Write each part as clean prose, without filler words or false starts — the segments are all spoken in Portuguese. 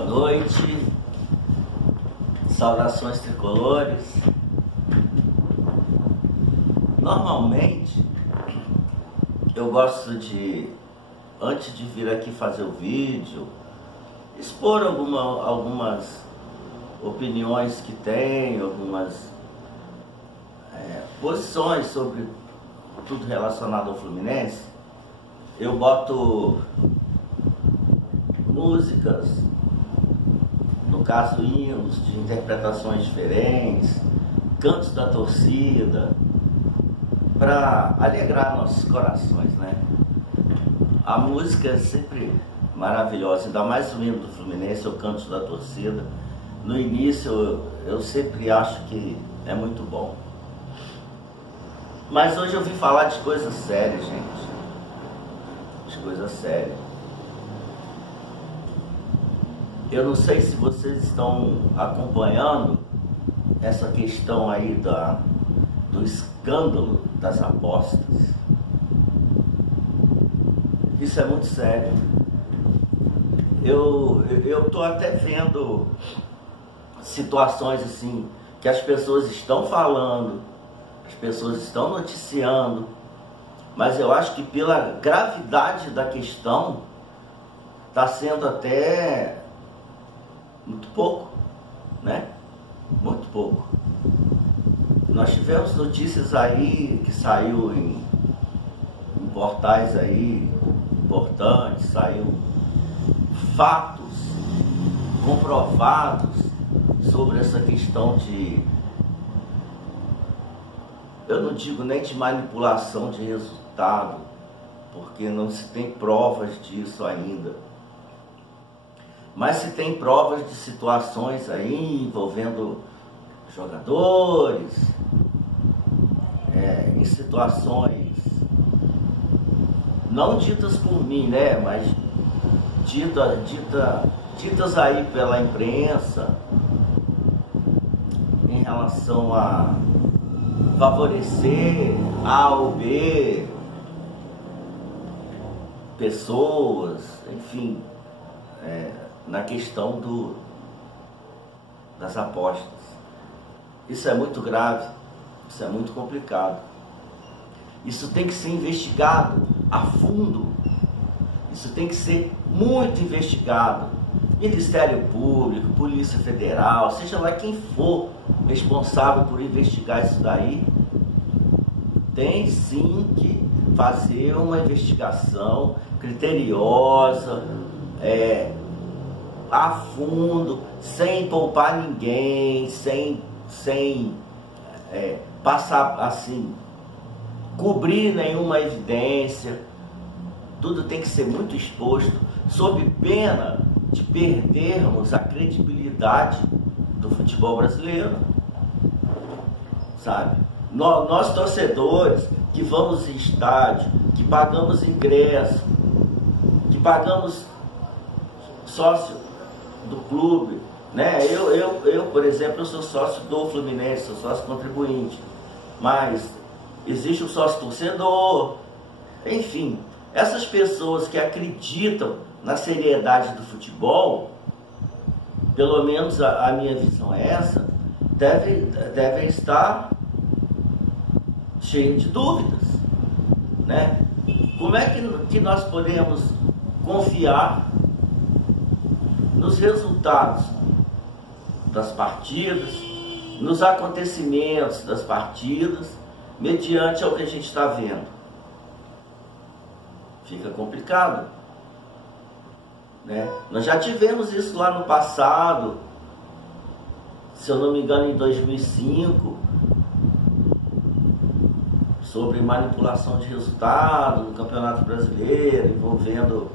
boa noite, saudações tricolores. Normalmente eu gosto de, antes de vir aqui fazer o vídeo, expor algumas opiniões que tenho, algumas posições sobre tudo relacionado ao Fluminense. Eu boto músicas, no caso hinos de interpretações diferentes, cantos da torcida, para alegrar nossos corações, né? A música é sempre maravilhosa, ainda mais o hino do Fluminense, o canto da torcida. No início eu sempre acho que é muito bom. Mas hoje eu vim falar de coisas sérias, gente. De coisas sérias. Eu não sei se vocês estão acompanhando essa questão aí do escândalo das apostas. Isso é muito sério. Eu tô até vendo situações assim que as pessoas estão falando, as pessoas estão noticiando, mas eu acho que pela gravidade da questão está sendo até muito pouco, né? Muito pouco. Nós tivemos notícias aí que saiu em portais aí importantes, saiu fatos comprovados sobre essa questão de, eu não digo nem de manipulação de resultado, porque não se tem provas disso ainda, mas se tem provas de situações aí envolvendo jogadores, em situações não ditas por mim, né, mas ditas aí pela imprensa, em relação a favorecer A ou B pessoas, enfim, na questão das apostas. Isso é muito grave, isso é muito complicado. Isso tem que ser investigado a fundo, isso tem que ser muito investigado. Ministério Público, Polícia Federal, seja lá quem for responsável por investigar isso daí, tem sim que fazer uma investigação criteriosa, a fundo, sem poupar ninguém, sem passar assim, cobrir nenhuma evidência. Tudo tem que ser muito exposto, sob pena de perdermos a credibilidade do futebol brasileiro, sabe? Nós torcedores que vamos em estádio, que pagamos ingresso, que pagamos sócio do clube, né? Eu, por exemplo, eu sou sócio do Fluminense, sou sócio contribuinte, mas existe o sócio torcedor, enfim, essas pessoas que acreditam na seriedade do futebol, pelo menos a minha visão é essa, devem estar cheios de dúvidas, né? Como é que nós podemos confiar nos resultados das partidas, nos acontecimentos das partidas, mediante ao que a gente está vendo? Fica complicado, né? Nós já tivemos isso lá no passado, se eu não me engano em 2005, sobre manipulação de resultado no Campeonato Brasileiro, envolvendo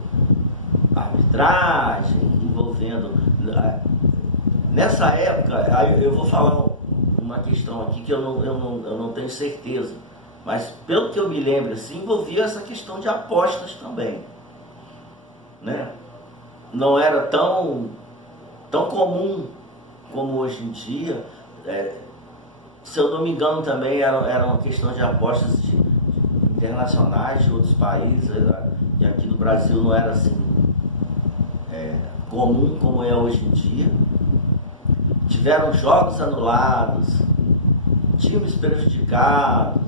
arbitragem, envolvendo... Nessa época, eu vou falar uma questão aqui que eu não tenho certeza, mas pelo que eu me lembro, assim, envolvia essa questão de apostas também, né? Não era tão comum como hoje em dia. Se eu não me engano também era uma questão de apostas internacionais de outros países, e aqui no Brasil não era assim comum como é hoje em dia. Tiveram jogos anulados, times prejudicados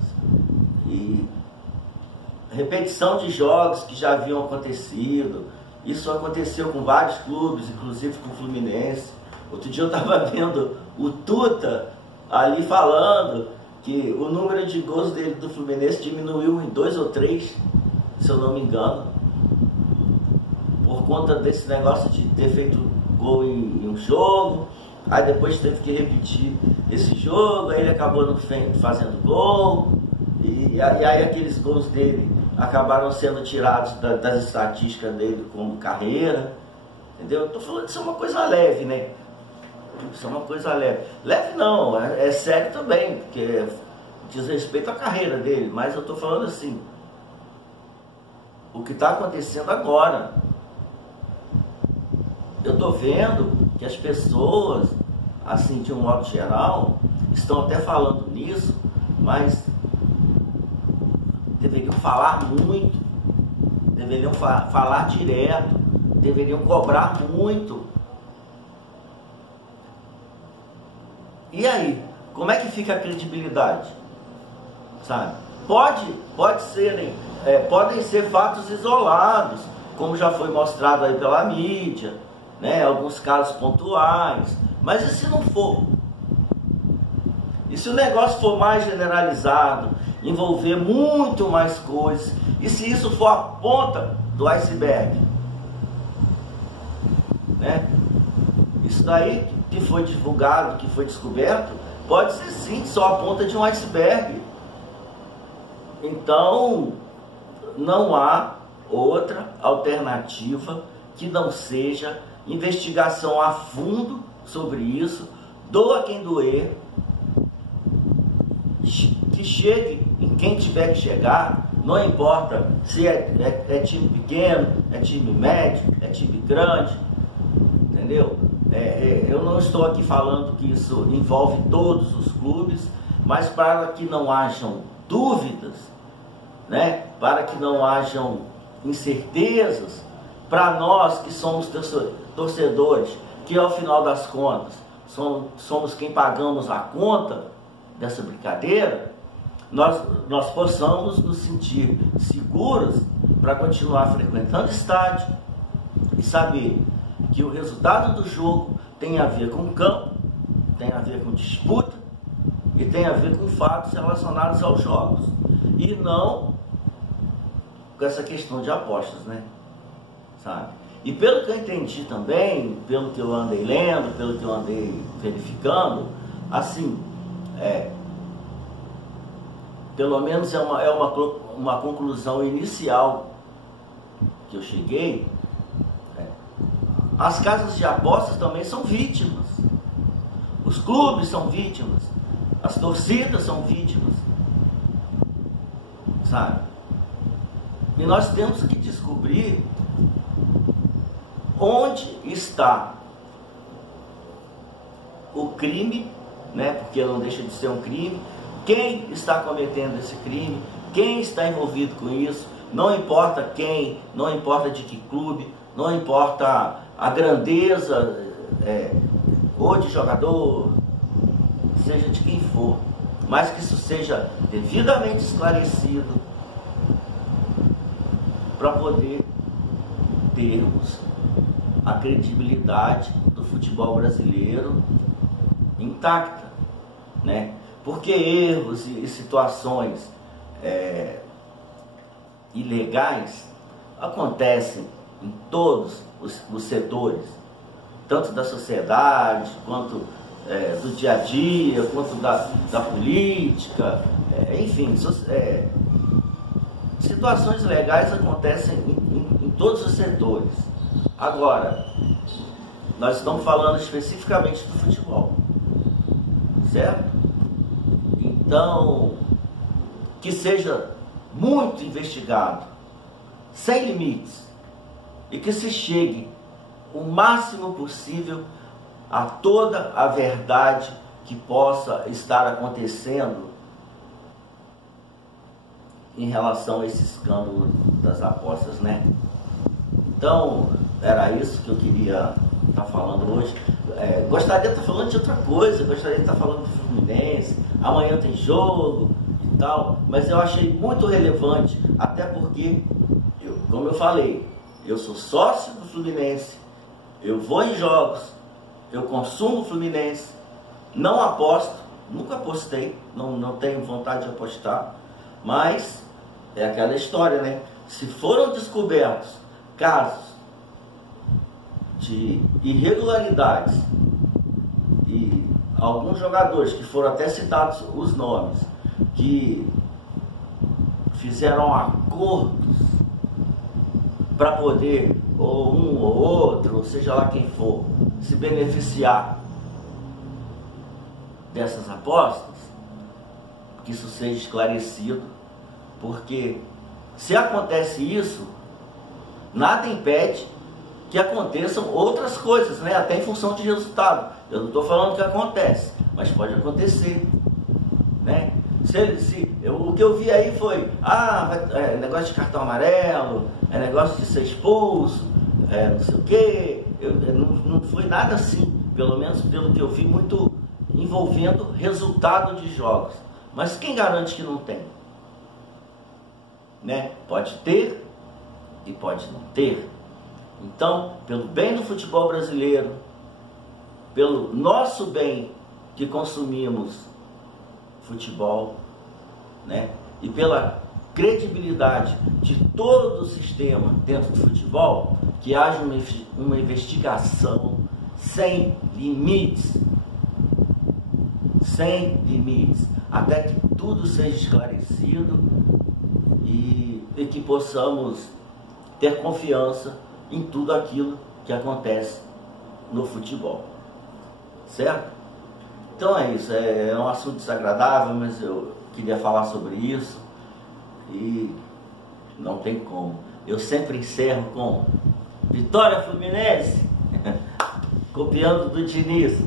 e repetição de jogos que já haviam acontecido. Isso aconteceu com vários clubes, inclusive com o Fluminense. Outro dia eu estava vendo o Tuta ali falando que o número de gols dele do Fluminense diminuiu em 2 ou 3, se eu não me engano, por conta desse negócio de ter feito gol em um jogo, aí depois teve que repetir esse jogo, aí ele acabou não fazendo gol, e aí aqueles gols dele acabaram sendo tirados das estatísticas dele como carreira, entendeu? Eu tô falando que isso é uma coisa leve, né? Isso é uma coisa leve. Leve não, é sério também, porque diz respeito à carreira dele, mas eu tô falando assim, o que está acontecendo agora. Eu tô vendo que as pessoas, assim, de um modo geral, estão até falando nisso, mas deveriam falar muito, deveriam falar direto, deveriam cobrar muito. E aí, como é que fica a credibilidade? Sabe? Podem ser fatos isolados, como já foi mostrado aí pela mídia, né? Alguns casos pontuais, mas e se não for? E se o negócio for mais generalizado, envolver muito mais coisas, e se isso for a ponta do iceberg, né? Isso daí que foi divulgado, que foi descoberto, pode ser sim só a ponta de um iceberg. Então, não há outra alternativa que não seja investigação a fundo sobre isso, doa quem doer, que chegue em quem tiver que chegar, não importa se é time pequeno, é time médio, é time grande, entendeu? Eu não estou aqui falando que isso envolve todos os clubes, mas para que não hajam dúvidas, né? Para que não hajam incertezas, para nós que somos torcedores, que ao final das contas somos quem pagamos a conta dessa brincadeira, nós possamos nos sentir seguros para continuar frequentando o estádio e saber que o resultado do jogo tem a ver com o campo, tem a ver com disputa e tem a ver com fatos relacionados aos jogos e não com essa questão de apostas, né? Sabe? E pelo que eu entendi também, pelo que eu andei lendo, pelo que eu andei verificando, assim, pelo menos é uma conclusão inicial que eu cheguei. As casas de apostas também são vítimas, os clubes são vítimas, as torcidas são vítimas, sabe? E nós temos que descobrir onde está o crime, né? Porque não deixa de ser um crime. Quem está cometendo esse crime? Quem está envolvido com isso? Não importa quem, não importa de que clube, não importa a grandeza ou de jogador, seja de quem for, mas que isso seja devidamente esclarecido para poder termos a credibilidade do futebol brasileiro intacta, né? Porque erros e situações ilegais acontecem em todos os setores, tanto da sociedade, quanto do dia a dia, quanto da política, enfim, situações legais acontecem em todos os setores. Agora, nós estamos falando especificamente do futebol, certo? Então, que seja muito investigado, sem limites, e que se chegue o máximo possível a toda a verdade que possa estar acontecendo em relação a esse escândalo das apostas, né? Então, era isso que eu queria estar falando hoje. Gostaria de estar falando de outra coisa, gostaria de estar falando do Fluminense, amanhã tem jogo e tal, mas eu achei muito relevante, até porque, como eu falei, eu sou sócio do Fluminense, eu vou em jogos, eu consumo o Fluminense, não aposto, nunca apostei, não tenho vontade de apostar, mas é aquela história, né? Se foram descobertos casos de irregularidades e alguns jogadores que foram até citados os nomes, que fizeram acordos para poder, ou um ou outro, ou seja lá quem for, se beneficiar dessas apostas, que isso seja esclarecido, porque se acontece isso, nada impede que aconteçam outras coisas, né? Até em função de resultado. Eu não estou falando que acontece, mas pode acontecer, né? O que eu vi aí foi, negócio de cartão amarelo, negócio de ser expulso, não sei o quê. Não foi nada assim, pelo menos pelo que eu vi, muito envolvendo resultado de jogos. Mas quem garante que não tem? Né? Pode ter e pode não ter. Então, pelo bem do futebol brasileiro, pelo nosso bem que consumimos futebol, né? E pela credibilidade de todo o sistema dentro do futebol, que haja uma investigação sem limites, até que tudo seja esclarecido e que possamos ter confiança em tudo aquilo que acontece no futebol, certo? Então é isso, é um assunto desagradável, mas eu queria falar sobre isso e não tem como. Eu sempre encerro com Vitória Fluminense, copiando do Diniz.